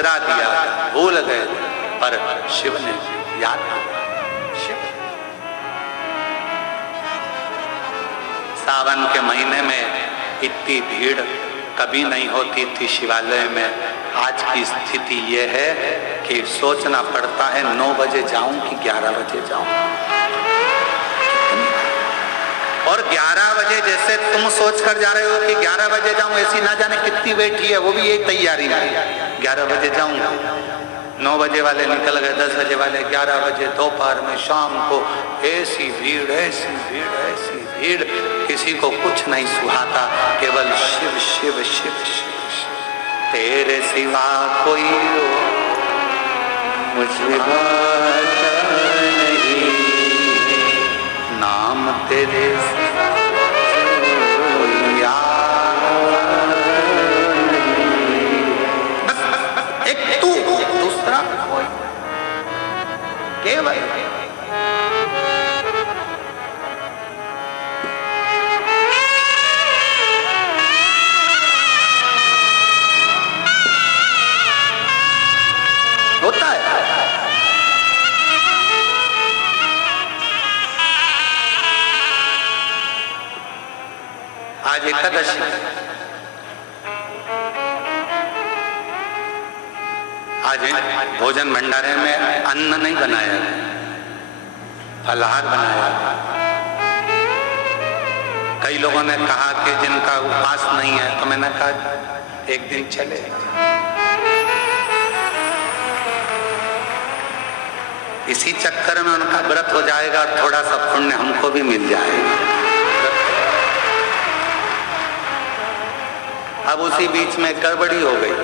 बिसरा दिया, भूल गए, पर शिव ने याद किया। शिव सावन के महीने में इतनी भीड़ कभी नहीं होती थी शिवालय में। आज की स्थिति यह है कि सोचना पड़ता है 9 बजे जाऊं कि 11 बजे जाऊं। और 11 बजे जैसे तुम सोच कर जा रहे हो कि 11 बजे जाऊं, ऐसी ना जाने कितनी बैठी है, वो भी यही तैयारी में 11 बजे जाऊंगा। 9 बजे वाले निकल गए, 10 बजे वाले, 11 बजे, दोपहर में, शाम को, ऐसी भीड़, ऐसी भीड़, ऐसी भीड़, किसी को कुछ नहीं सुहाता, केवल शिव शिव शिव शिव, तेरे सिवा कोई मुझे नहीं, नाम तेरे सिवा कोई यार नहीं। बस एक तू, दूसरा कोई, केवल होता है। आज एकादशी, आज भोजन भंडारे में अन्न नहीं बनाया, फलाहार बनाया। कई लोगों ने कहा कि जिनका उपवास नहीं है, तो मैंने कहा एक दिन चले, इसी चक्कर में उनका व्रत हो जाएगा और थोड़ा सा पुण्य हमको भी मिल जाएगा। अब उसी बीच में गड़बड़ी हो गई।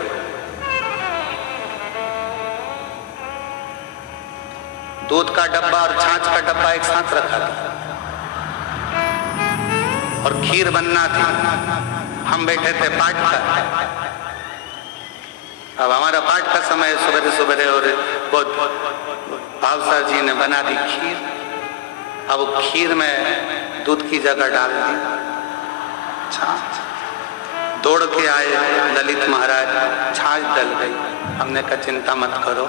दूध का डब्बा और छाछ का डब्बा एक साथ रखा था और खीर बनना थी। हम बैठे थे पाठ का, अब हमारा पाठ का समय सुबह सुबह, और भावसार जी ने बना दी खीर। अब खीर में दूध की जगह डाल दी छाछ। दौड़ के आए ललित महाराज, छाछ डल गई। हमने कहा चिंता मत करो,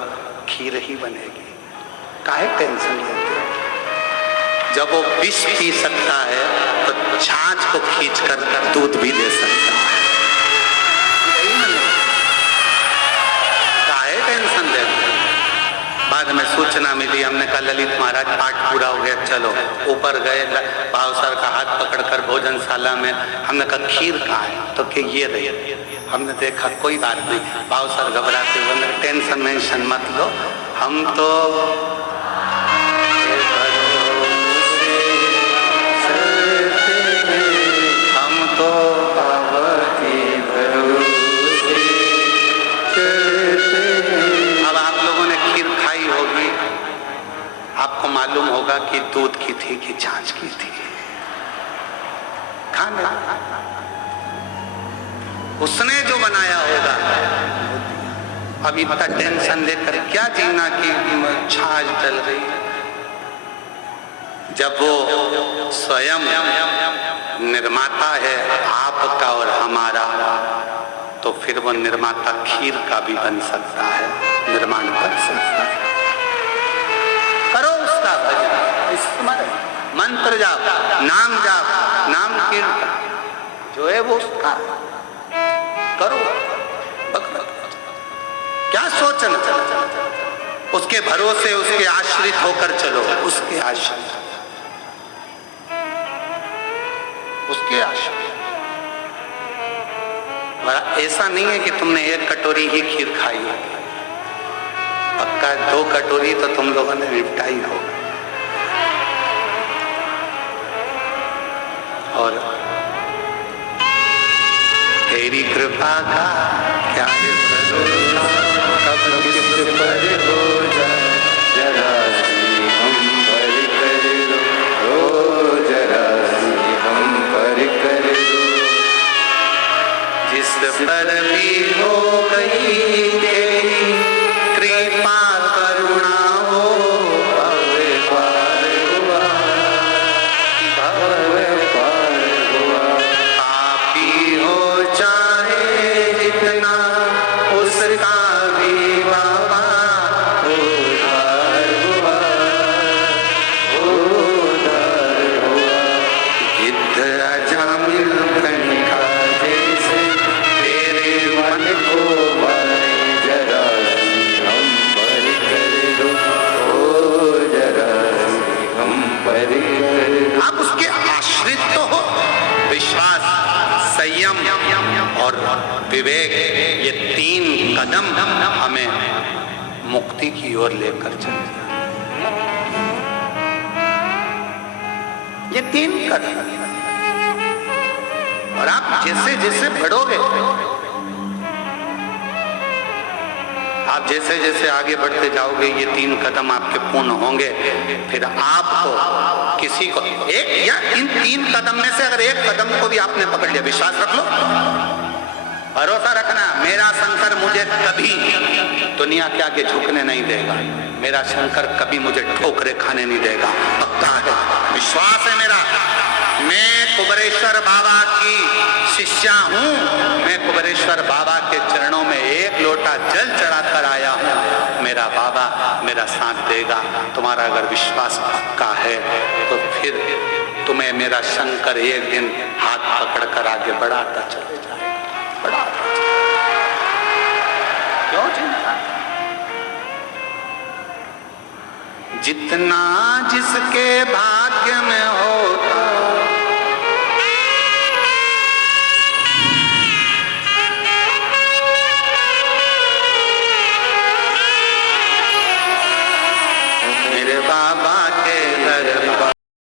खीर ही बनेगी, काहे टेंशन लेते हो? जब वो विष पी सकता है तो छाछ को खींच कर दूध भी दे सकता है, काहे टेंशन लेते हो? बाद में सूचना मिली, हमने कहा ललित महाराज पाठ पूरा हो गया, चलो। ऊपर गए, भावसार का हाथ पकड़कर भोजनशाला में, हमने कहा खीर कहाँ है, तो कि ये रही। हमने देखा कोई बात नहीं, भावसार घबराते हुए, टेंशन मेंशन मत लो, हम तो आपको मालूम होगा कि दूध की थी कि छाछ की थी, खाना उसने जो बनाया होगा। अब इतना टेंशन लेकर क्या जीना कि छाछ डल रही। जब वो स्वयं निर्माता है आपका और हमारा, तो फिर वो निर्माता खीर का भी बन सकता है, निर्माण कर सकता है। करो उसका भजन, स्मरण, मंत्र जाप, नाम जाप, नाम कीर्तन जो है वो उसका करो। क्या सोचना, उसके भरोसे, उसके आश्रित होकर चलो, उसके आश्रित, उसके आश्रित। ऐसा नहीं है कि तुमने एक कटोरी ही खीर खाई होगी, पक्का 2 कटोरी तो तुम लोगों ने निपटाई होगा। और तेरी कृपा का क्या कब किस पर हो जाए, जरा सी हम पर कर दो, जरा सी हम पर कर दो। जिस पर भी हो गई तेरी कृपा करुणा हो, भव पार हुआ, भव पार हुआ। पापी हो चाहे जितना उसका हमें मुक्ति की ओर लेकर चले जाए। ये 3 कदम, और आप जैसे जैसे बढ़ोगे, आप जैसे जैसे आगे बढ़ते जाओगे, ये 3 कदम आपके पूर्ण होंगे। फिर आपको किसी को एक या इन 3 कदम में से अगर एक कदम को भी आपने पकड़ लिया, विश्वास रख लो, भरोसा रखना, मेरा शंकर मुझे कभी दुनिया के आगे झुकने नहीं देगा, मेरा शंकर कभी मुझे ठोकरे खाने नहीं देगा, पक्का है, विश्वास है मेरा। मैं कुबेरेश्वर बाबा की शिष्या हूँ, मैं कुबेरेश्वर बाबा के चरणों में 1 लोटा जल चढ़ाकर आया हूँ, मेरा बाबा मेरा साथ देगा। तुम्हारा अगर विश्वास पक्का है तो फिर तुम्हें मेरा शंकर एक दिन हाथ पकड़कर आगे बढ़ाता चले जाएगा, बढ़ाता चले। क्यों चिंता? जितना जिसके भाग्य में होता